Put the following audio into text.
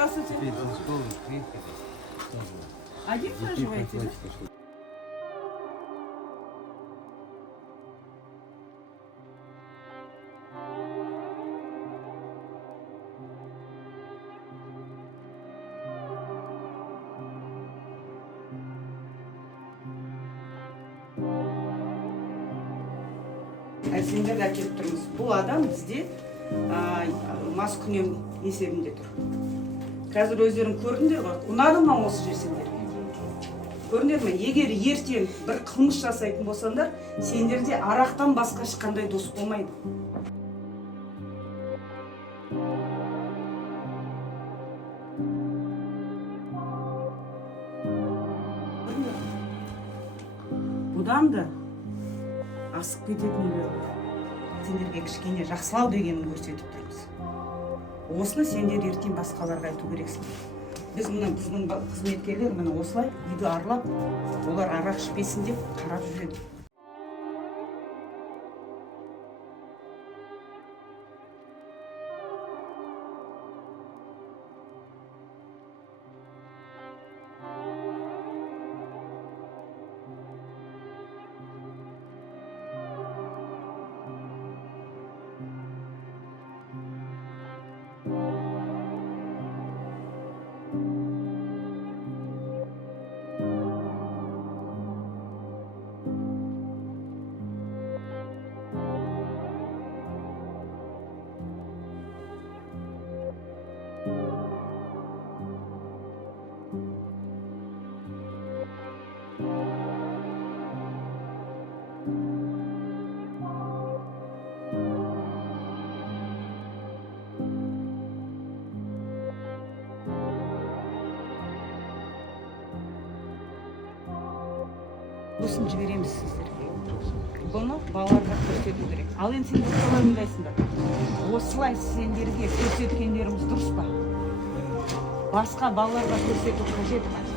Здравствуйте. Один проживаете, да? Сендерді әкеліп тұрмыз. Бұл адам бізде маскүнем есебінде тұр. Қазір өздерің көрдіңдер ғой, ұнады ма осы жер сендерге? Көрдіңдер ме? Егер ертең бір қылмыс жасайтын болсаңдар, сендерде арақтан басқа ешқандай дос болмайды. Бұдан да асып кететіндер бар. Сендерге кішкене жақсылау дегенін көрсетіп тұрмыз. Осыны сендер ертең басқаларға айту керексің. Біздің қызметкерлер міне осылай үйді аралап, олар арақ ішпесін деп қарап жүреді. Осыны жібереміз сіздерге. Бұны балаларға көрсету керек. Ал енді сендер солай ойлайсыңдар. Осылай сендерге көрсеткендеріміз дұрыс па? Басқа балаларға көрсету қажет ме?